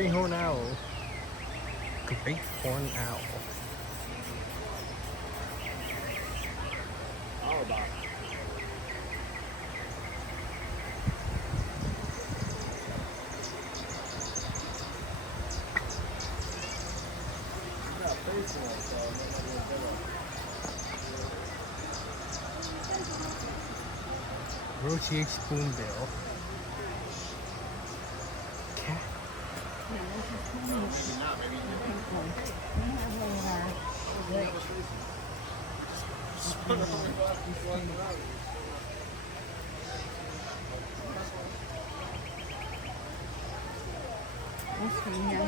Greenhorn owl. Great horn owl. How about Roseate spoonbill. Cat. maybe not, maybe Yes,